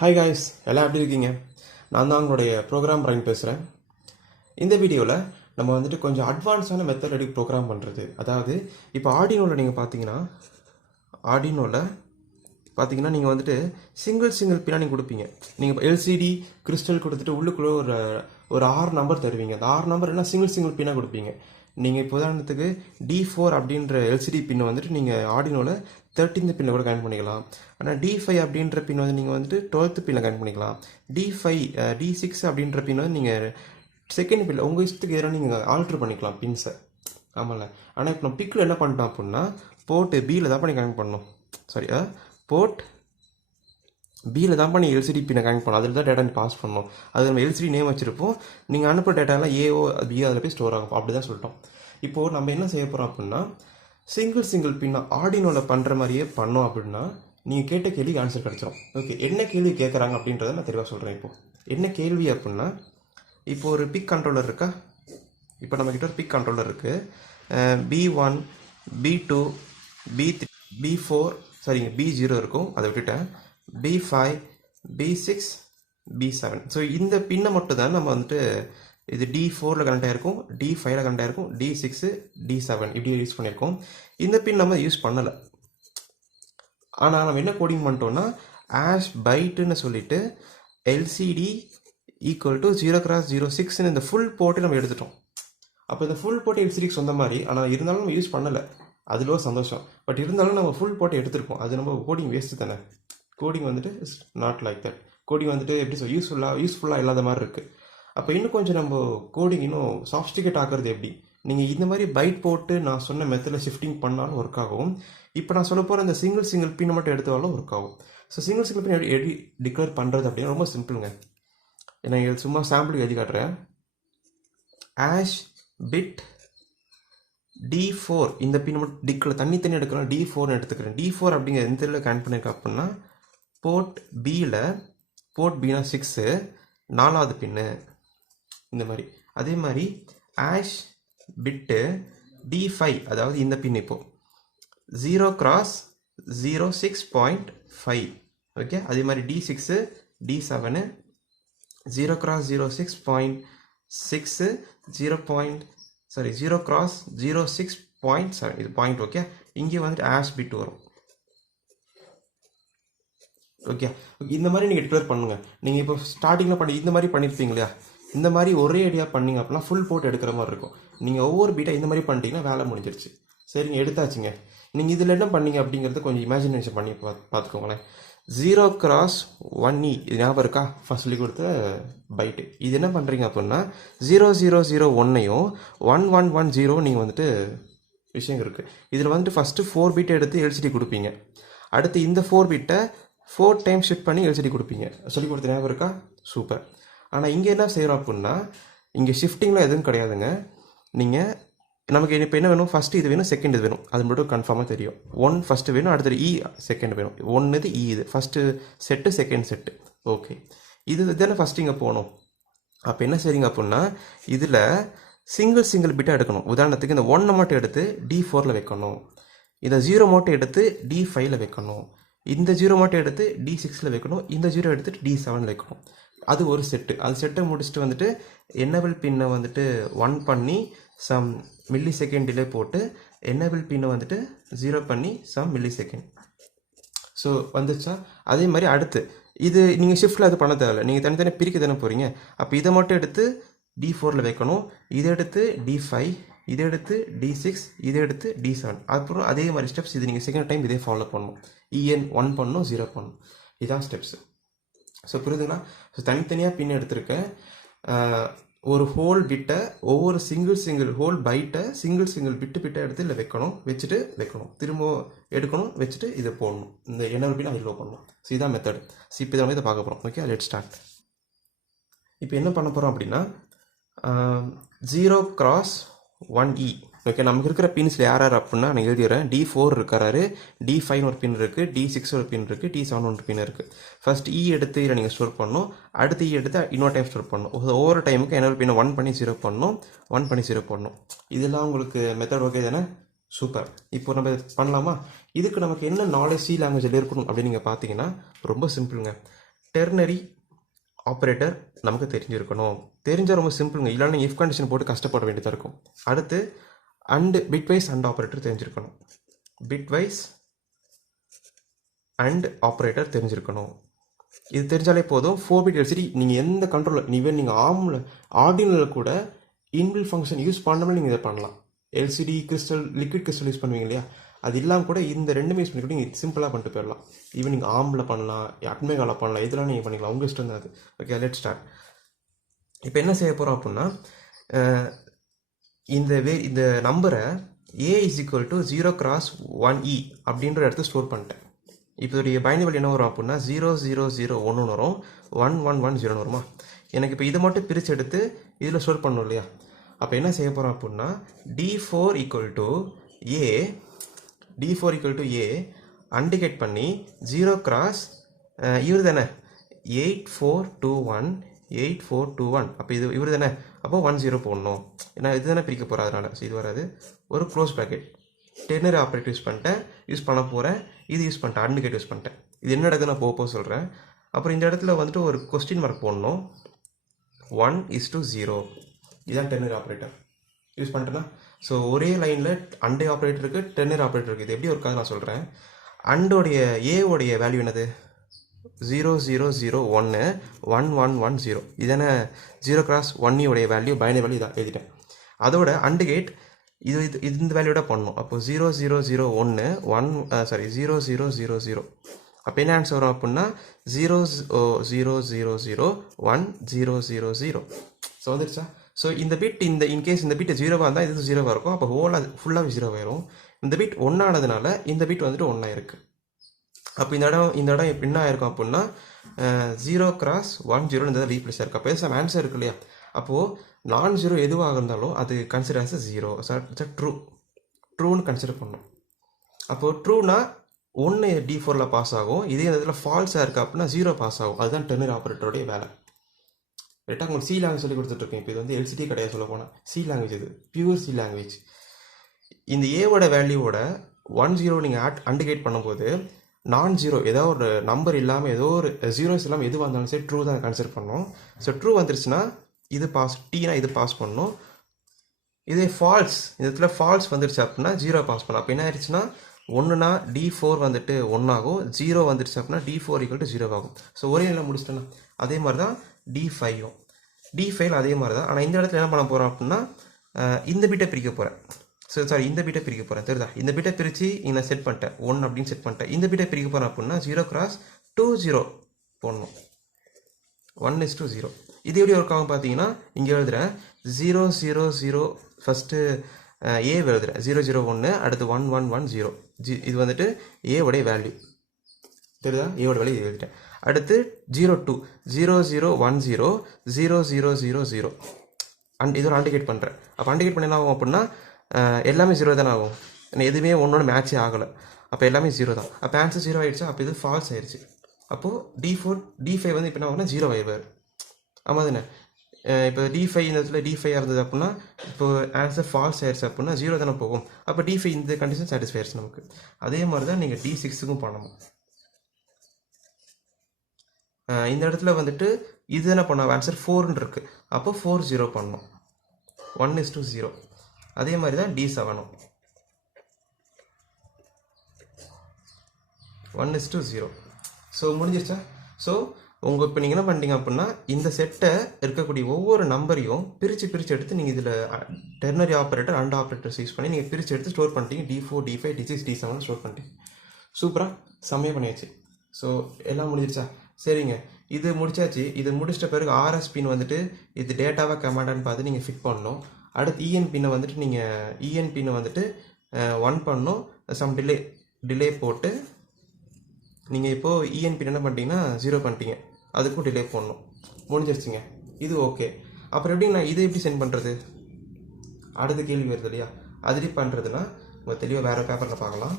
Hi guys, எல்லாம் எப்படி இருக்கீங்க? நான் தான் உங்களுடைய ப்ரோக்ராம் ரைன் பேசுகிறேன். இந்த வீடியோவில் நம்ம வந்துட்டு கொஞ்சம் அட்வான்ஸான மெத்தட் எப்படி ப்ரோக்ராம் பண்ணுறது. அதாவது இப்போ ஆர்டினோவில் நீங்கள் பார்த்தீங்கன்னா நீங்கள் வந்துட்டு சிங்கிள் பின்னாடி கொடுப்பீங்க. நீங்கள் எல்சிடி கிறிஸ்டல் கொடுத்துட்டு உள்ளுக்குள்ளே ஒரு 6 நம்பர் தருவீங்க. அந்த 6 நம்பர் என்ன சிங்கிள் பின்னாக கொடுப்பீங்க. நீங்கள் இப்போ உதாரணத்துக்கு D4 அப்படின்ற எல்சிடி பின்னை வந்துட்டு நீங்கள் ஆர்டினோவில் 13th பின்னை கூட கனெக்ட் பண்ணிக்கலாம். ஆனால் D5 அப்படின்ற பின் வந்து நீங்கள் வந்துட்டு 12th பின்னை கனெக்ட் பண்ணிக்கலாம். D6 அப்படின்ற பின் வந்து நீங்கள் செகண்ட் பின்னில் உங்கள் இஷ்டத்துக்கு எதிராக நீங்கள் ஆல்ட்ரு பண்ணிக்கலாம் பின்ஸை. ஆமாம்ல. ஆனால் இப்போ நம்ம பிக்கில் என்ன பண்ணிட்டோம் அப்படின்னா போர்ட்டு பியில் தான் பண்ணி கனெக்ட் பண்ணணும். போர்ட் பியில் தான் பண்ணி எல்சிடி பின்னை கனெக்ட் பண்ணணும். அதில் தான் டேட்டா பாஸ் பண்ணணும். அது நம்ம எல்சிடி நேம் வச்சுருப்போம். நீங்கள் அனுப்புகிற டேட்டாலாம் ஏஓ பிஓ அதில் போய் ஸ்டோர் ஆகும். அப்படி தான் சொல்லிட்டோம். இப்போது நம்ம என்ன செய்ய போகிறோம் அப்படின்னா சிங்கிள் பின்னா ஆர்டினோவில் பண்ணுற மாதிரியே பண்ணோம் அப்படின்னா நீங்கள் கேட்ட கேள்விக்கு ஆன்சர் கிடச்சிரும். ஓகே, என்ன கேள்வி கேட்குறாங்க அப்படின்றத நான் தெளிவாக சொல்கிறேன். இப்போது என்ன கேள்வி அப்படின்னா, இப்போ ஒரு பிக் கண்ட்ரோலர் இருக்கா? இப்போ நம்மக்கிட்ட ஒரு பிக் கண்ட்ரோலர் இருக்குது. B1 B2 B3 B4 சரிங்க B0 இருக்கும், அதை விட்டுட்டேன். B5 B6 B7. ஸோ இந்த பின்னை மட்டும் தான் நம்ம வந்துட்டு இது D4ல் கனெக்ட் ஆகிருக்கும், D5ல் கனெக்ட் ஆகிருக்கும், D6 D7 இப்படி யூஸ் பண்ணியிருக்கோம். இந்த பின் நம்ம யூஸ் பண்ணலை. ஆனால் நம்ம என்ன கோடிங் பண்ணிட்டோம்னா ஆஷ் பைட்டுன்னு சொல்லிட்டு எல்சிடி ஈக்குவல் டு 0x06 இந்த ஃபுல் போர்ட்டை நம்ம எடுத்துட்டோம். அப்போ இந்த ஃபுல் போர்ட்டை எல்சிடிக்கு சொந்த மாதிரி, ஆனால் இருந்தாலும் நம்ம யூஸ் பண்ணலை. அதில் ஒரு சந்தோஷம். பட் இருந்தாலும் நம்ம ஃபுல் போர்ட்டை எடுத்துருக்கோம். அது நம்ம கோடிங் வேஸ்ட்டு தானே. கோடிங் வந்துட்டு is not like that. Coding வந்துட்டு எப்படி சொல் யூஸ்ஃபுல்லாக இல்லாத மாதிரி இருக்குது. அப்போ இன்னும் கொஞ்சம் நம்ம கோடிங் இன்னும் சாஃப்டிகேட் ஆகிறது எப்படி? நீங்கள் இந்த மாதிரி பைட் போட்டு நான் சொன்ன மெத்தடில் ஷிஃப்டிங் பண்ணாலும் ஒர்க் ஆகும். இப்போ நான் சொல்ல போகிற இந்த சிங்கிள் பின்னை மட்டும் எடுத்தாலும் ஒர்க் ஆகும். ஸோ சிங்கிள் பின் எப்படி டிக்ளேர் பண்ணுறது அப்படின்னா ரொம்ப சிம்பிளுங்க. நான் சும்மா சாம்பிளுக்கு எழுதி காட்டுறேன். ஆஷ் பிட் D4 இந்த பின் மட்டும் டிக்கில் தனி எடுக்கலாம். D4ன்னு எடுத்துக்கிறேன். D4 அப்படிங்கிற எந்த இதில் கனெக்ட் பண்ணியிருக்கேன் அப்படின்னா போர்ட் பினா 6 4வது பின்னு இந்த மாதிரி. அதே மாதிரி ஆஷ் பிட்டு D5 அதாவது இந்த பின் இப்போ 0x06.5. ஓகே, அதே மாதிரி D6 D7 0x06.6 0x06.7 இது பாயிண்ட். ஓகே, இங்கே வந்துட்டு ஆஷ் பிட் வரும். ஓகே, இந்த மாதிரி நீங்கள் டிக்ளேர் பண்ணுங்கள். நீங்கள் இப்போ ஸ்டார்டிங்கில் இந்த மாதிரி பண்ணியிருப்பீங்க இல்லையா? இந்த மாதிரி ஒரே ஐடியா பண்ணிங்க அப்படின்னா ஃபுல் போட்டு எடுக்கிற மாதிரி இருக்கும். நீங்கள் ஒவ்வொரு பீட்டாக இந்த மாதிரி பண்ணிட்டீங்கன்னா வேலை முடிஞ்சிருச்சு. சரிங்க, எடுத்தாச்சுங்க. நீங்கள் இதில் என்ன பண்ணீங்க அப்படிங்கிறது கொஞ்சம் இமேஜினேஷன் பண்ணி பார்த்துக்கோங்களேன். 0x1E இது ஞாபகம் இருக்கா? ஃபர்ஸ்ட் சொல்லி கொடுத்த பைட்டு. இது என்ன பண்ணுறீங்க அப்படின்னா 0001ஐயும் 1110 நீங்கள் வந்துட்டு விஷயம் இருக்குது. இதில் வந்துட்டு ஃபஸ்ட்டு 4 பிட்டை எடுத்து எல்சிடி கொடுப்பீங்க. அடுத்து இந்த 4 பிட்டை 4 டைம் ஷிஃப்ட் பண்ணி எல்சிடி கொடுப்பீங்க. சொல்லி கொடுத்த ஞாபகம் இருக்கா? சூப்பர். ஆனால் இங்கே என்ன செய்கிறோம் அப்படின்னா இங்கே ஷிஃப்டிங்லாம் எதுவும் கிடையாதுங்க. நீங்கள் நமக்கு இப்போ என்ன வேணும்? ஃபஸ்ட்டு இது வேணும், செகண்ட் இது வேணும். அது மட்டும் கன்ஃபார்மாக தெரியும். 1 ஃபஸ்ட்டு வேணும், அடுத்தது E செகண்ட் வேணும். 1 இது E இது first set, second set. Okay, இது தானே ஃபஸ்ட்டு இங்கே போகணும். அப்போ என்ன செய்றீங்க அப்படின்னா இதில் சிங்கிள் பிட்டாக எடுக்கணும். உதாரணத்துக்கு இந்த 1 மட்டும் எடுத்து D4ல் வைக்கணும். இதை 0 மட்டும் எடுத்து D5ல் வைக்கணும். இந்த 0 மட்டும் எடுத்து D6ல் வைக்கணும். இந்த 0 எடுத்துட்டு D7ல் வைக்கணும். அது ஒரு செட்டு. அது செட்டை முடிச்சுட்டு வந்துட்டு என்னபிள் பின்னை வந்துட்டு 1 பண்ணி சம் மில்லி செகண்ட் டிலே போட்டு என்னபிள் பின்னை வந்துட்டு 0 பண்ணி சம் மில்லி செகண்ட். ஸோ வந்துச்சா? அதே மாதிரி அடுத்து இது நீங்கள் ஷிஃப்ட்டில் அது பண்ண தேவையில்லை. நீங்கள் தனித்தனியாக பிரிக்க தானே போகிறீங்க. அப்போ இதை மட்டும் எடுத்து D4ல் வைக்கணும். இதை எடுத்து D5, இதை எடுத்து D6, இதை எடுத்து D7. அப்புறம் அதே மாதிரி ஸ்டெப்ஸ் இது நீங்கள் செகண்ட் டைம் இதே ஃபாலோ பண்ணணும். EN 1 பண்ணணும், 0 பண்ணணும். இதுதான் ஸ்டெப்ஸு. ஸோ புரியுதுங்களா? ஸோ தனித்தனியாக பின் எடுத்திருக்கேன். ஒரு ஹோல் பிட்டை ஒவ்வொரு சிங்கிள் ஹோல் பைட்டை சிங்கிள் பிட்டை எடுத்து இல்லை வைக்கணும். வைக்கணும், திரும்ப எடுக்கணும், வச்சுட்டு இதை போடணும். இந்த என்ன பின் அதில் பண்ணணும். ஸோ இதான் மெத்தட். ஸோ இப்போ இதை பார்க்க போகிறோம். Okay, let start. இப்போ என்ன பண்ண போகிறோம் அப்படின்னா 0x1E. ஓகே, நமக்கு இருக்கிற பின்ஸில் யார் அப்படின்னா நான் எழுதிடுறேன். D4 இருக்கிறாரு, D5 ஒரு பின் இருக்குது, D6 ஒரு பின் இருக்குது, D7 ஒரு பின் இருக்குது. ஃபர்ஸ்ட் E எடுத்து இதில் நீங்கள் ஸ்டோர் பண்ணணும். அடுத்து E எடுத்து இன்னொரு டைம் ஸ்டோர் பண்ணணும். ஒவ்வொரு டைமுக்கு என்ன பின்னை 1 பண்ணி 0 பண்ணணும், 1 பண்ணி 0 பண்ணணும். இதெல்லாம் உங்களுக்கு மெத்தட் ஓகே தானே? சூப்பர். இப்போ நம்ம பண்ணலாமா? இதுக்கு நமக்கு என்ன நாலேஜ் சி லாங்குவேஜில் இருக்கணும் அப்படின்னு நீங்கள் பார்த்தீங்கன்னா ரொம்ப சிம்பிளுங்க. டெர்னரி ஆப்ரேட்டர் நமக்கு தெரிஞ்சிருக்கணும். தெரிஞ்சால் ரொம்ப சிம்பிளுங்க, இல்லைன்னா இஃப் கண்டிஷன் போட்டு கஷ்டப்பட வேண்டியதாக இருக்கும். அடுத்து பிட்வைஸ் அண்ட் ஆப்ரேட்டர் தெரிஞ்சிருக்கணும். பிட்வைஸ் அண்ட் ஆப்ரேட்டர் தெரிஞ்சிருக்கணும். இது தெரிஞ்சாலே போதும். 4-bit LCD நீங்கள் எந்த கண்ட்ரோலில் நீங்கள் ஆர்டினலில் கூட இன்பில் ஃபங்க்ஷன் யூஸ் பண்ணாமல் நீங்கள் இதை பண்ணலாம். LCD crystal, liquid crystal use பண்ணுவீங்க இல்லையா, அது இல்லாமல் கூட இந்த ரெண்டுமே யூஸ் பண்ணிக்கிட்டு நீங்கள் சிம்பிளாக பண்ணிட்டு போயிடலாம். ஈவன் நீங்கள் ஆம்பில் பண்ணலாம், அட்மேகாவில் பண்ணலாம், இதெல்லாம் நீங்கள் பண்ணிக்கலாம், உங்கள் இஷ்டம் தான் அது. Okay, let start. இப்போ என்ன செய்ய போகிறோம் அப்படின்னா, இந்த நம்பரை A is equal to 0x1e அப்படின்ற இடத்துல ஸ்டோர் பண்ணிட்டேன். இப்போ இதோடைய பைனரி வேல்யூ என்ன வரும் அப்படின்னா 0001 வரும், 1110 வருமா. எனக்கு இப்போ இதை மட்டும் பிரித்து எடுத்து இதில் ஸ்டோர் பண்ணணும் இல்லையா. அப்போ என்ன செய்ய போகிறோம் அப்படின்னா D4 equal to A undecayed பண்ணி 0x இவர் தானே 8421 அப்போ இவர் தானே, அப்போ 10 போடணும். ஏன்னா இது தானே பிரிக்க போகிறேன், அதனால் இது வராது. ஒரு close bracket ternary operator use பண்ண போகிறேன். இது யூஸ் பண்ணிட்டேன், அண்டிகேட் யூஸ் பண்ணிட்டேன். இது என்ன இடத்துல நான் போக சொல்கிறேன். அப்புறம் இந்த இடத்துல வந்துட்டு ஒரு கொஸ்டின் மார்க் போடணும். 1:0 இதுதான் டெர்னரி ஆப்ரேட்டர் யூஸ் பண்ணிட்டேன்னா. ஸோ ஒரே லைனில் அண்டை ஆப்ரேட்டர் இருக்குது, டெர்னரி ஆப்ரேட்டர் இருக்குது. இது எப்படி ஒர்க்காக நான் சொல்கிறேன். அண்டோடைய ஏவோடைய வேல்யூ என்னது 0001 1110. இதன 0x1e உடைய வேல்யூ, பைனரி வேல்யூ இதான் எழுதிட்டேன். அதோட அண்டிகேட் இது இந்த வேல்யூட பண்ணணும். அப்போ 0000 அப்போ என்ன ஆன்சர் வரும் அப்படின்னா 00001000. ஸோ வந்துருச்சா. ஸோ இந்த பிட் இன்கேஸ் இந்த பிட் 0வாக இருந்தால் இது 0வாக இருக்கும். அப்போ ஃபுல்லாகவே 0 ஆயிரும். இந்த பிட் 1 ஆனதுனால இந்த பிட் வந்துட்டு 1 ஆயிருக்கு. அப்போ இந்த இடம் என்ன ஆயிருக்கும் அப்படின்னா 0x10 இந்த ரீப்ளேஸ் ஆயிருக்கு. அப்போ சம் ஆன்சர் இருக்கு இல்லையா. அப்போது நான்-0 எதுவாக இருந்தாலும் அது கன்சிடர் ஆஸ் 0. ட்ரூன்னு கன்சிடர் பண்ணணும். அப்போது ட்ரூனா 1 D4ல் பாஸ் ஆகும். இதே இடத்துல ஃபால்ஸாக இருக்குது அப்படின்னா 0 பாஸ் ஆகும். அதுதான் டெர்னரி ஆப்ரேட்டருடைய வேலை. ரைட்டாக உங்களுக்கு சி லாங்குவேஜ் சொல்லி கொடுத்துட்ருக்கேன். இப்போ இது வந்து LCD கிடையாது, சொல்ல போனால் சி லாங்குவேஜ், இது பியூர் சி லாங்குவேஜ். இந்த ஏவோட வேல்யூவோட 10 நீங்கள் அண்டிகேட் பண்ணும்போது நான்-0 ஏதோ ஒரு நம்பர் இல்லாமல், ஏதோ ஒரு ஜீரோஸ் இல்லாமல் எது வந்தாலும் சரி ட்ரூ தான் கன்சிடர் பண்ணணும். ஸோ ட்ரூ வந்துருச்சுன்னா இது பாஸ், டீனா இது பாஸ் பண்ணணும். இதே ஃபால்ஸ், இந்த இடத்துல ஃபால்ஸ் வந்துருச்சு அப்படின்னா 0 பாஸ் பண்ணலாம். அப்போ என்ன ஆயிடுச்சுன்னா 1னா D4 வந்துட்டு 1 ஆகும், 0 வந்துருச்சு அப்படின்னா D4 = 0 ஆகும். ஸோ ஒரே நிலை முடிச்சிட்டேன்னா அதே மாதிரி தான் D5 அதே மாதிரி தான். ஆனால் இந்த இடத்துல என்ன பண்ண போகிறோம் அப்படின்னா இந்த பிட்டை பிரிக்க போகிறேன். இந்த பிட்டை பிரிக்க போகிறேன், தெரியுதா. இந்த பிட்டை பிரித்து இங்கே செட் பண்ணிட்டேன், 1 அப்படின்னு செட் பண்ணிட்டேன். இந்த பிட்டை பிரிக்க போகிறேன் அப்படின்னா 0x20 போடணும், 1:0. இது எப்படி ஒர்க் ஆகும் பார்த்தீங்கன்னா, இங்கே எழுதுகிறேன் 000 ஃபஸ்ட்டு ஏ எழுதுகிறேன் 001, அடுத்து 1110. இது வந்துட்டு ஏவோடைய வேல்யூ, தெரியுதா. ஏவோட வேல்யூ எழுதிட்டேன். அடுத்து 02 0010 0000 இதோட அண்டிகேட் பண்ணுறேன். அப்போ அண்டிகேட் பண்ண என்ன ஆகும் அப்படின்னா எல்லாமே 0 தானே ஆகும். எதுவுமே 1 மேட்சே ஆகலை. அப்போ எல்லாமே 0 தான். அப்போ ஆன்சர் 0 ஆகிடுச்சா. அப்போ இது ஃபால்ஸ் ஆயிடுச்சு. அப்போது D5 வந்து இப்போ என்ன ஆகுனா 0 ஆயிடுவார். ஆமாம் தானே. இப்போ D5 இந்த இடத்துல D5 இருந்தது அப்படின்னா இப்போ ஆன்சர் ஃபால்ஸ் ஆயிடுச்சு அப்படின்னா 0 தானே போகும். அப்போ D5 இந்த கண்டிஷன் சாட்டிஸ்ஃபை ஆயிடுச்சு நமக்கு. அதே மாதிரி தான் நீங்கள் D6க்கும் பண்ணணும். இந்த இடத்துல வந்துட்டு இது என்ன பண்ணோம், ஆன்சர் 4ன்னு இருக்குது. அப்போ 40 பண்ணணும், 1:0. அதே மாதிரி தான் D7ம் 1:0. ஸோ முடிஞ்சிருச்சா. ஸோ இப்போ நீங்கள் என்ன பண்ணிட்டீங்க அப்படின்னா இந்த செட்டை இருக்கக்கூடிய ஒவ்வொரு நம்பரையும் பிரித்து எடுத்து நீங்கள் இதில் ternary operator and operators use பண்ணி நீங்கள் பிரித்து எடுத்து ஸ்டோர் பண்ணிட்டீங்க. D4 D5 D6 D7 store பண்ணிட்டீங்க. சூப்பராக செம்மையாக பண்ணியாச்சு. ஸோ எல்லாம் முடிஞ்சிருச்சா. சரிங்க, இது முடிச்சாச்சு. இது முடிச்சிட்ட பிறகு RS பின் வந்துட்டு இது டேட்டாவாக கமாண்டான்னு பார்த்து நீங்கள் ஃபிட் பண்ணணும். அடுத்து EN பின்னை வந்துட்டு நீங்கள் EN பின்னை வந்துட்டு 1 பண்ணணும். சம் டிலே போட்டு நீங்கள் இப்போது EN பின் என்ன பண்ணிட்டீங்கன்னா 0 பண்ணிட்டீங்க, அதுக்கும் டிலே போடணும். முடிஞ்சிருச்சுங்க. இது ஓகே. அப்புறம் எப்படி நான் இதை எப்படி சென்ட் பண்ணுறது, அடுத்த கேள்வி வருது இல்லையா. அது எப்படி பண்ணுறதுன்னா உங்கள் தெளிவாக வேறு பேப்பரில் பார்க்கலாம்.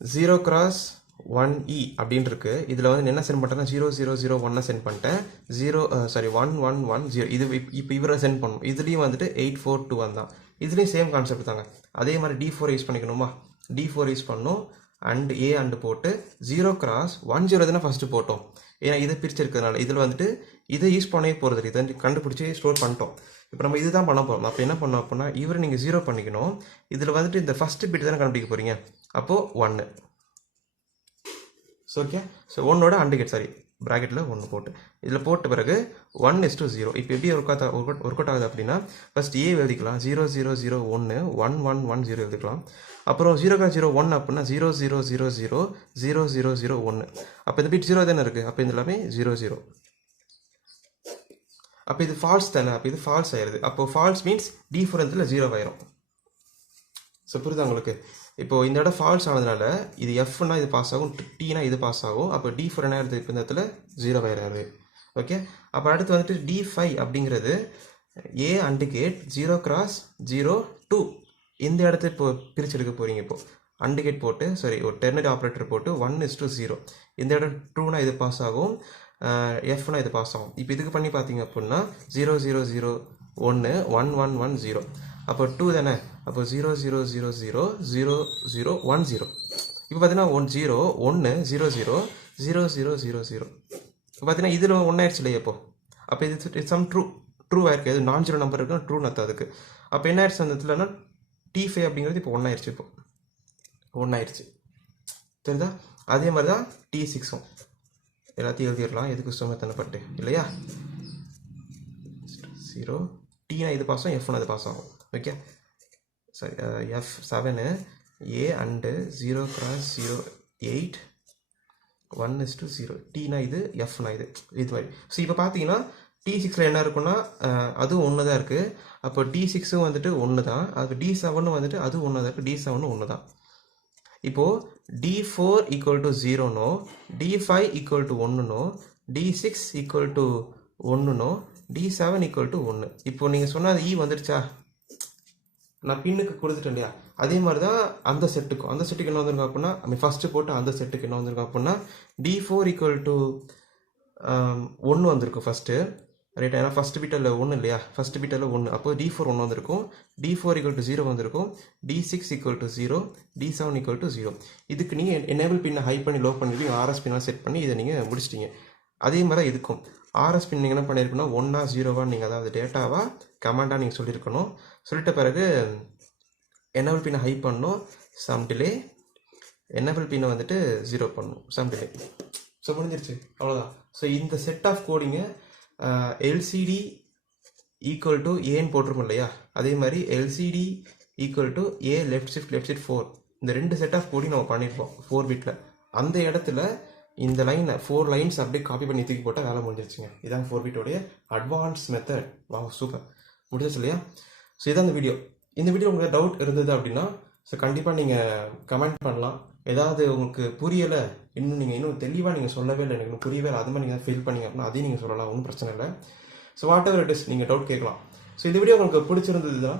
0x1e அப்படின்னு இருக்கு. இதில் வந்து என்ன சென்ட் பண்ணிட்டேன்னா 0001 சென்ட் பண்ணிட்டேன். 1110 இது இப்போ இவரை சென்ட் பண்ணணும். இதுலேயும் வந்துட்டு 8421 தான். இதுலேயும் சேம் கான்செப்ட் தாங்க. அதே மாதிரி D4 யூஸ் பண்ணிக்கணுமா, D4 யூஸ் பண்ணணும். அண்ட் ஏ அண்டு போட்டு 0 cross 1 0 தானே ஃபஸ்ட்டு போட்டோம். ஏன்னா இதை பிரிச்சிருக்கிறதுனால இதில் வந்துட்டு இதை யூஸ் பண்ணவே போகிறது, இதை கண்டுபிடிச்சி ஸ்டோர் பண்ணிட்டோம். இப்போ நம்ம இதுதான் பண்ண போகிறோம். அப்போ என்ன பண்ணோம் அப்படின்னா இவரை நீங்கள் 0 பண்ணிக்கணும். இதில் வந்துட்டு இந்த ஃபஸ்ட்டு பிட் தானே கண்டுபிடிக்க போகிறீங்க. அப்போது 1. ஸோ ஓகே, ஸோ 1ஓட அண்டு கேட் சாரி ப்ராக்கெட்டில் 1 போட்டு இதில் போட்ட பிறகு 1:0. இப்போ எப்படி ஒர்க் அவுட் ஆகுது அப்படின்னா ஃபஸ்ட் ஏ எழுதிக்கலாம். 0 0 0 1 1 1 1 0 எழுதிக்கலாம். அப்புறம் 0 0 1 அப்படின்னா 0 0 0 0 0 0 0 1. அப்போ இந்த பிட் 0 தானே இருக்குது. அப்போ இது எல்லாமே 0 0. அப்போ இது ஃபால்ஸ் தானே. அப்போ இது ஃபால்ஸ் ஆயிடுது. அப்போ ஃபால்ஸ் மீன்ஸ் டிஃபரன்ஸில் 0 ஆயிரும். ஸோ புரியுதா உங்களுக்கு? இப்போது இந்த இடம் ஃபால்ஸ் ஆனதுனால இது எஃப்னா இது பாஸ் ஆகும், டீனா இது பாஸ் ஆகும். அப்போ D4 என்ன ஆயிடுது, இப்போ இந்த இடத்துல 0 ஆயிடுறாரு. ஓகே, அப்போ அடுத்து வந்துட்டு D5 அப்படிங்கிறது ஏ அண்டு கேட் 0 cross 0 2 இந்த இடத்த இப்போ பிரிச்சு எடுக்க போகிறீங்க. இப்போது அண்டு கேட் போட்டு சாரி ஒரு டெர்னரி ஆப்ரேட்டர் போட்டு 1:0 இந்த இடம் 2னா இது பாஸ் ஆகும், எஃப்னா இது பாஸ் ஆகும். இப்போ இதுக்கு பண்ணி பார்த்தீங்க அப்படின்னா 0 0 0 1 1 1 1 0. அப்போ 2 தானே. அப்போ 0 0 0 0 0 0 1 0. இப்போ பார்த்தீங்கன்னா 1 0 1 0 0 0 0 0 0. இப்போ பார்த்தீங்கன்னா இதில் 1 ஆயிடுச்சு இல்லையா? அப்போ இது சம் ட்ரூ ஆயிருக்கு. அது நான் ஜீரோ நம்பர் இருக்குன்னா ட்ரூ நத்த அதுக்கு. அப்போ என்ன ஆயிடுச்சு அந்த இடத்துலனா T5 அப்படிங்கிறது இப்போ 1 ஆயிடுச்சு. இப்போ 1 ஆயிடுச்சு தெரியுதா? அதே மாதிரி தான் T6ம் எல்லாத்தையும் எழுதிடலாம். எதுக்கு சுமத்தனப்பட்டு இல்லையா? 0 டீனா இது பாஸ் ஆகும், எஃப்னா இது பாஸ் ஆகும். ஓகே சரி, F7 ஏ அண்டு 0 cross 0 8 1:0 டீனா இது எஃப்னா இது மாதிரி. ஸோ இப்போ பார்த்தீங்கன்னா T6ல் என்ன இருக்குன்னா அதுவும் 1 தான் இருக்குது. அப்போ D6ம் வந்துட்டு 1 தான். அதுக்கு D7ம் வந்துட்டு அதுவும் 1 தான் இருக்குது. D7ம் 1 தான். இப்போது D4 = 0 D5 = 1 D6 = 1 D7 = 1. இப்போ நீங்கள் சொன்னால் E வந்துடுச்சா? நான் பின்னுக்கு கொடுத்துட்டேன் இல்லையா? அதே மாதிரி தான் அந்த செட்டுக்கு என்ன வந்திருக்கும் அப்படின்னா ஃபஸ்ட்டு போட்டு அந்த செட்டுக்கு என்ன வந்திருக்கும் அப்படின்னா D4 = 1 வந்திருக்கும் ஃபஸ்ட்டு ரைட். ஏன்னா ஃபஸ்ட்டு பீட்டில் 1 இல்லையா? ஃபஸ்ட்டு பீட்டில் 1. அப்போ D4 1 வந்திருக்கும், D4 = 0 வந்திருக்கும், D6 = 0 D7 = 0. இதுக்கு நீங்கள் எனேபிள் பின்னை ஹை பண்ணி லோ பண்ணிருப்பீங்க, RS பின்னாக செட் பண்ணி இதை நீங்கள் முடிச்சிட்டிங்க. அதே மாதிரி தான் இதுக்கும் RS பின் நீங்கள் என்ன பண்ணியிருக்கணும், 1 0 நீங்கள் அதாவது டேட்டாவா கமாண்டாக நீங்கள் சொல்லியிருக்கணும். சொல்லிட்ட பிறகு எனேபிள் பின்னை ஹை பண்ணணும், சம் டிலே. எனேபிள் பின்னை வந்துட்டு 0 பண்ணணும், சம் டிலே. ஸோ முடிஞ்சிருச்சு, அவ்வளோதான். ஸோ இந்த செட் ஆஃப் கோடிங்கை LCD = ஏன்னு போட்டிருக்கோம் இல்லையா? அதே மாதிரி LCD = A லெஃப்ட் ஷிஃப்ட் 4 இந்த 2 செட் ஆஃப் கோடிங் நம்ம பண்ணியிருப்போம் 4 பிட்டில். அந்த இடத்துல இந்த லைனை 4 லைன்ஸ் அப்படியே காப்பி பண்ணி தூக்கி போட்டால் வேலை முடிஞ்சிருச்சுங்க. இதான் 4 பிட்டோடைய அட்வான்ஸ் மெத்தட். வாங்க சூப்பர், முடிஞ்சிச்சு இல்லையா? ஸோ இதான் இந்த வீடியோ. இந்த வீடியோ உங்களுக்கு டவுட் இருந்தது அப்படின்னா ஸோ கண்டிப்பாக நீங்கள் கமெண்ட் பண்ணலாம். ஏதாவது உங்களுக்கு புரியலை, இன்னும் தெளிவாக நீங்கள் சொல்லவே இல்லை, எனக்கு புரியவே இல்லை, அது மாதிரி நீங்கள் ஃபீல் பண்ணீங்க அப்படின்னா அதையும் நீங்கள் சொல்லலாம், ஒன்றும் பிரச்சனை இல்லை. So what ever it is நீங்கள் டவுட் கேட்கலாம். ஸோ இந்த வீடியோ உங்களுக்கு பிடிச்சிருந்ததுன்னா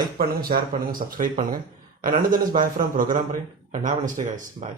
லைக் பண்ணுங்கள், ஷேர் பண்ணுங்கள், சப்ஸ்கிரைப் பண்ணுங்கள். And another is bye from Program Brain and have a nice day guys. Bye.